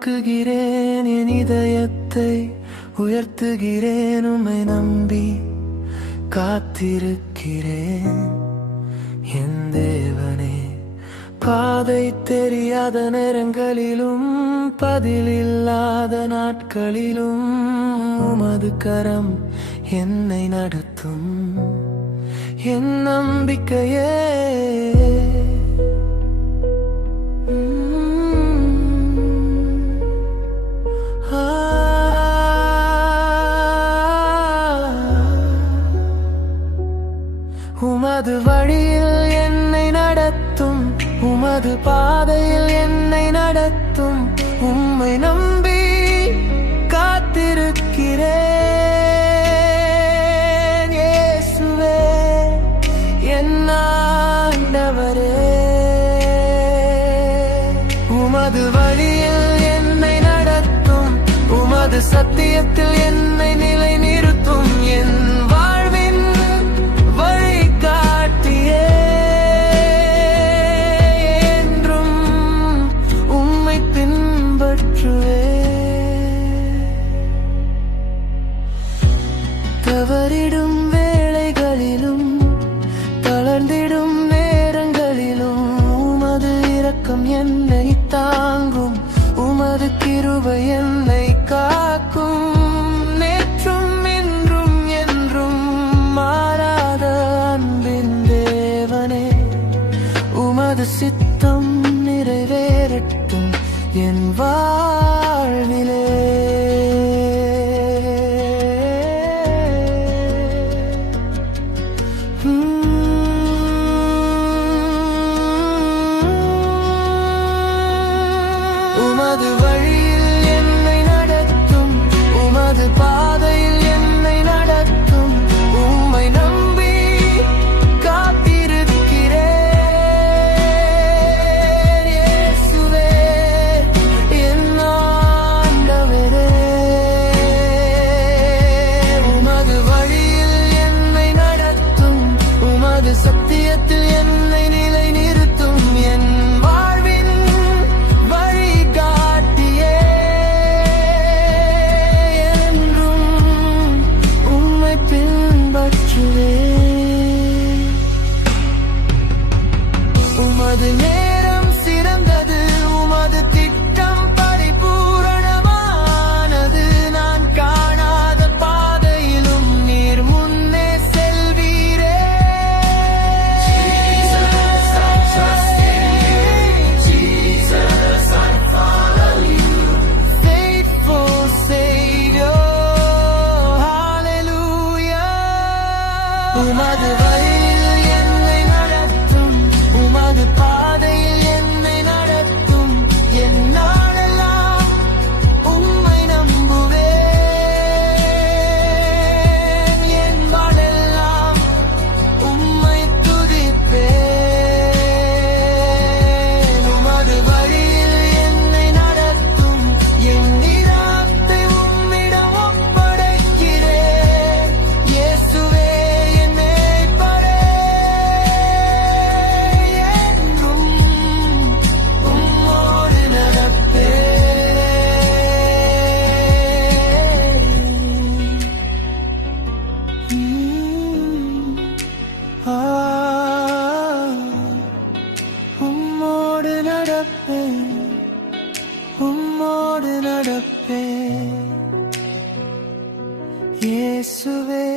நோக்குகிறேன், என் இதயத்தை உயர்த்துகிறேன், உம்மை நம்பி காத்திருக்கிறேன் என் தேவனே. பாதை தெரியாத நேரங்களிலும் பதிலில்லாத நாட்களிலும் உமது கரம் என்னை நடத்தும் என் நம்பிக்கையே. உமது வழியில் என்னை நடத்தும், உமது பாதையில் என்னை நடத்தும், உம்மை நம்பி காத்திருக்கிறேன் இயேசுவே என் ஆண்டவரே. உமது வழியில் என்னை நடத்தும், உமது சத்தியத்தில் என்னை நிலை நிறுத்தும், என் வாழ்வின் வழிகாட்டியே. என்றும் உம்மை பின்பற்றுவே. தவறிடும் வேளைகளிலும் தளர்ந்திடும் நேரங்களிலும் உமது இரக்கம் என்னை தாங்கும், உமது கிருபை என்னை காக்கும். நேற்றும் இன்றும் என்றும் மாறாத அன்பின் தேவனே, உமது சித்தம் நிறைவேறட்டும் என் வாழ்விலே. உமது வழியில் என்னை நடத்தும், உமது பாதையில் என்னை நடத்தும், உம்மை நம்பி காத்திருக்கிறேன் இயேசுவே என் ஆண்டவரே. உமது வழியில் என்னை நடத்தும், உமது சத்தியத்தில் என்னை நிலை நிறுத்தும், என் வாழ்வின் வழிகாட்டியே. என்றும் உம்மை பின்பற்றுவே. உமது நேரம் சிறந்தது, உமது திட்டம் பரிபூரணமானது. நான் காணாத பாதையிலும் நீர் முன்னே செல்வீரே. Faithful Savior, hallelujah. உமது வழியில் என்னை நடத்தும், உமது பாதையில் என்னை நடத்தும், என் நாளெல்லாம் உம்மை நம்புவேன், என் வாழெல்லாம் உம்மை துதிப்பேன். உமது வழியில் என்னை நடத்தும், என் நிராத்தை உம்மிடம் ஒப்படைக்கிறேன் இயேசுவே என் மேய்ப்பரே. என்றும் உம்மோடு நடப்பேன். உம்மோடு நடப்பேன், உம்மோடு நடப்பேன் இயேசுவே.